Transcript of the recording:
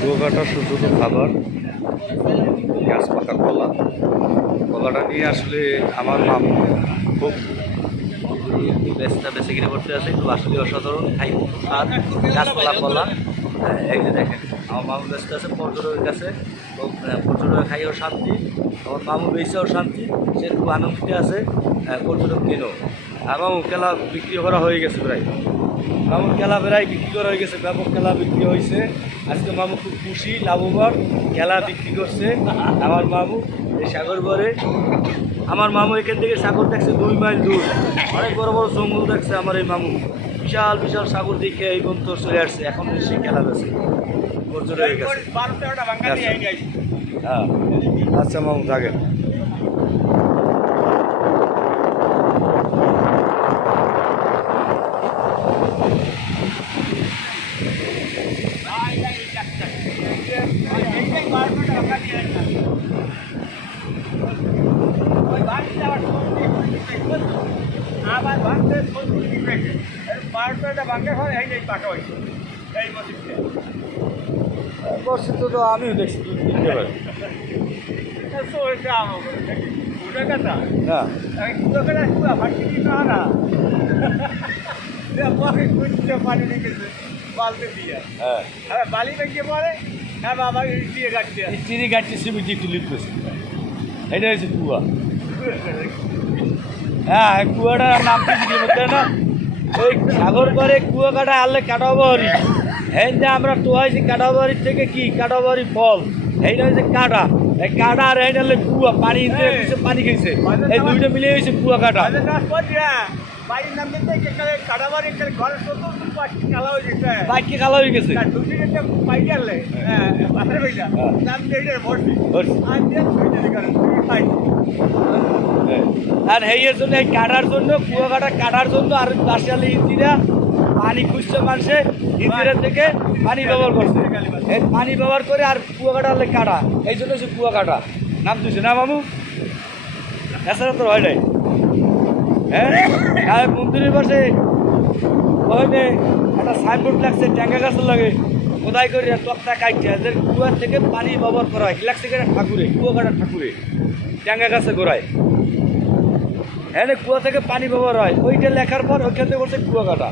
কুয়াকাটা সুস্বাদু খাবার গাছ পাকা কলা। কলাটা নিয়ে আসলে আমার মামু খুব বেচা কিনে করতে আছে, খুব আসলে অসাধারণ খাই আর গাছপালা কলা। এই যে দেখেন আমার মামু ব্যস্ত আছে পর্যটকের কাছে, পর্যটক খাইও শান্তি, আমার মামু বেচেও শান্তি, সে খুব আনন্দিত আছে পর্যটক কিনো। আর মামু কেলা বিক্রি করা হয়ে গেছে প্রায়, মামুর খেলা প্রায় বিক্রি করা হয়ে গেছে, ব্যাপক খেলা বিক্রি হয়েছে। আজকে মামু খুব খুশি লাভবান, খেলা বিক্রি করছে আমার মামু এই সাগর বরে। আমার মামু এখান থেকে সাগর দেখছে 2 মাইল দূর, অনেক বড় বড় জঙ্গল দেখছে আমার এই মামু, বিশাল বিশাল সাগর দিকে এই পর্যন্ত চলে আসছে। এখন সে খেলা গেছে পর্যটক হয়ে গেছে। হ্যাঁ আচ্ছা মামু থাকেন। আবার ভাঙতে বারোটা ভাঙতে হয় এই পাকা হয়েছে এই মসজিদে মসজিদ তো আমিও দেখছি পানি রেখেছে বালতে দিয়ে বালি ভেঙে পরে হ্যাঁ বাবা দিয়ে গাড়ছে চিনি গাড়ছে সিমিটি একটু লিখতেছে, এটা হচ্ছে কুয়া। হ্যাঁ কুয়াটার নাম কি বলতে না, ওই সাগর পরে কুয়া কাটা আনলে কাটাবাড়ি, এই যে আমরা টোয়াইছি কাটাবাড়ির থেকে কি কাটাবাড়ি ফল, এইটা হচ্ছে কাটা, এই কাটা আর এইটা হলে কুয়া, পানি পানি খেয়েছে, এই দুইটা মিলে হয়েছে কুয়া কাটা। বাড়ির নাম দিতে কাটাবাড়ি ঘরের কালা হয়ে গেছে, বাইককে কালো হয়ে গেছে। পাইকে আনলে পাথরের পয়সা নাম দিয়ে বসি আর আর এই জন্য এই কাটার জন্য কুয়াকাটা কাটার জন্য আর বাসিয়ালে ইন্দিরা পানি খুঁজছে মানুষে, ইন্দিরা থেকে পানি ব্যবহার করছে, এই পানি ব্যবহার করে আর কুয়াকাটা হলে কাটা, এই জন্য সে কুয়াকাটা নাম দিচ্ছে না মামু, এছাড়া তো হয় নাই। হ্যাঁ মন্দিরের পাশে ওখানে একটা সাইনবোর্ড লাগছে ট্যাঙ্গা গাছের লাগে, কোথায় করে তক্তা কাটছে, এদের কুয়ার থেকে পানি ব্যবহার করা হয়, লাগছে ঠাকুরে কুয়াকাটা ঠাকুরে ট্যাঙ্গা গাছে গোড়ায়, হ্যাঁ কুয়া থেকে পানি ব্যবহার হয়, ওইটা লেখার পর ওইখান থেকে বলছে কুয়াকাটা।